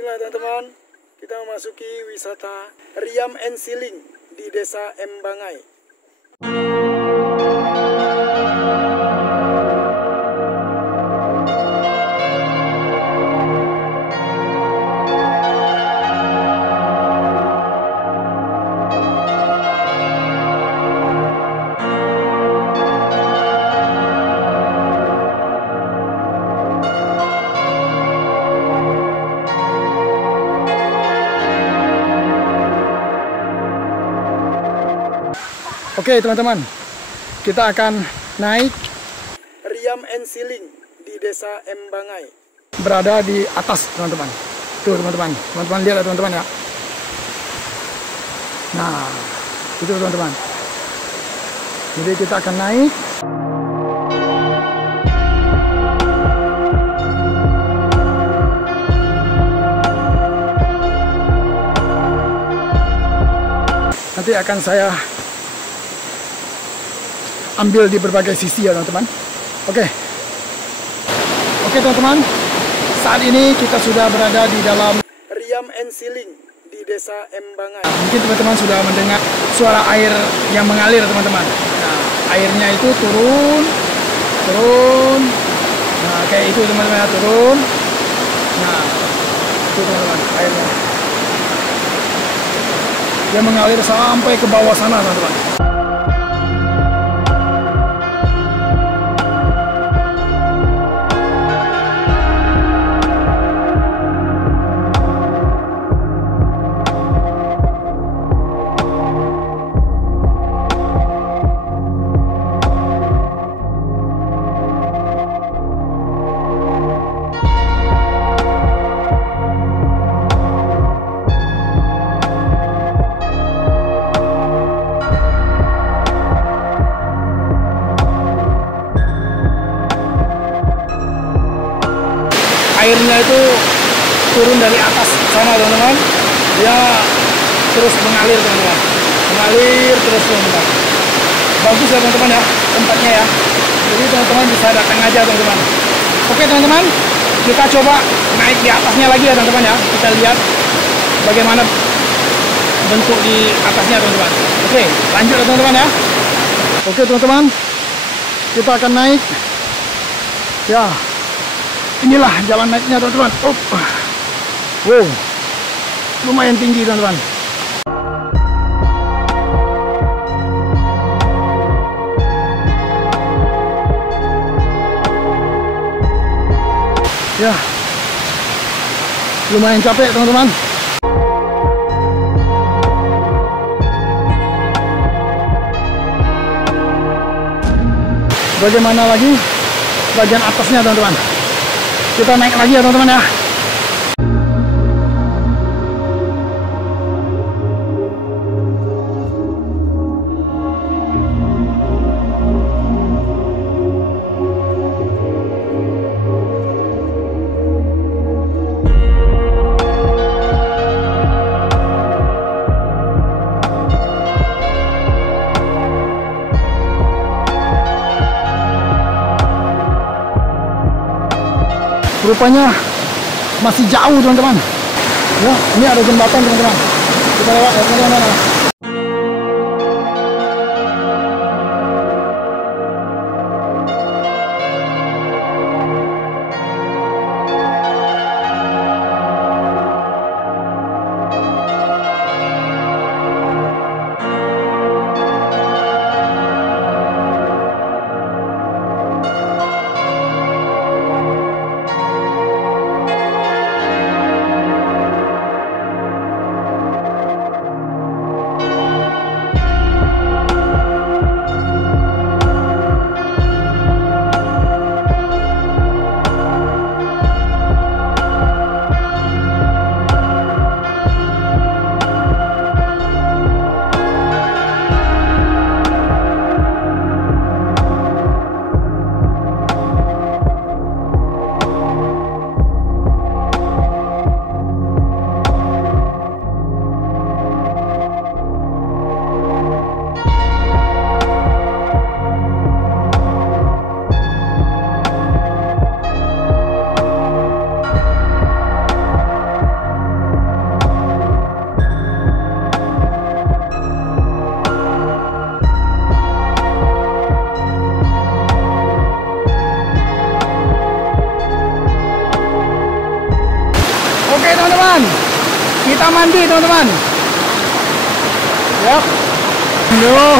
Inilah teman-teman, kita memasuki wisata Riam and Siling di Desa Embangai. Oke teman-teman, kita akan naik Riam and Siling di Desa Embangai. Berada di atas teman-teman. Tuh teman-teman, teman-teman lihat teman-teman ya. Nah, itu teman-teman. Jadi kita akan naik. Nanti akan saya ambil di berbagai sisi ya teman-teman. Oke teman-teman, saat ini kita sudah berada di dalam Riam and Siling di Desa Embangai. Mungkin teman-teman sudah mendengar suara air yang mengalir teman-teman. Nah, airnya itu turun. Nah, kayak itu teman-teman ya, turun. Nah, itu teman-teman airnya. Dia mengalir sampai ke bawah sana teman-teman. Airnya itu turun dari atas sana teman-teman, dia terus mengalir teman-teman, mengalir terus teman-teman. Bagus ya teman-teman ya tempatnya ya, jadi teman-teman bisa datang aja teman-teman. Oke teman-teman, kita coba naik di atasnya lagi ya teman-teman ya, kita lihat bagaimana bentuk di atasnya teman-teman. Oke, lanjut ya teman-teman ya. Oke teman-teman, kita akan naik ya. Inilah jalan naiknya teman-teman. Wow, lumayan tinggi teman-teman. Ya, lumayan capek teman-teman. Bagaimana lagi bagian atasnya teman-teman? Kita naik lagi ya teman-teman ya. Rupanya masih jauh teman-teman. Ya, ini ada jembatan teman-teman. Kita lewat ya teman-teman. Kita mandi teman-teman. Yap. No.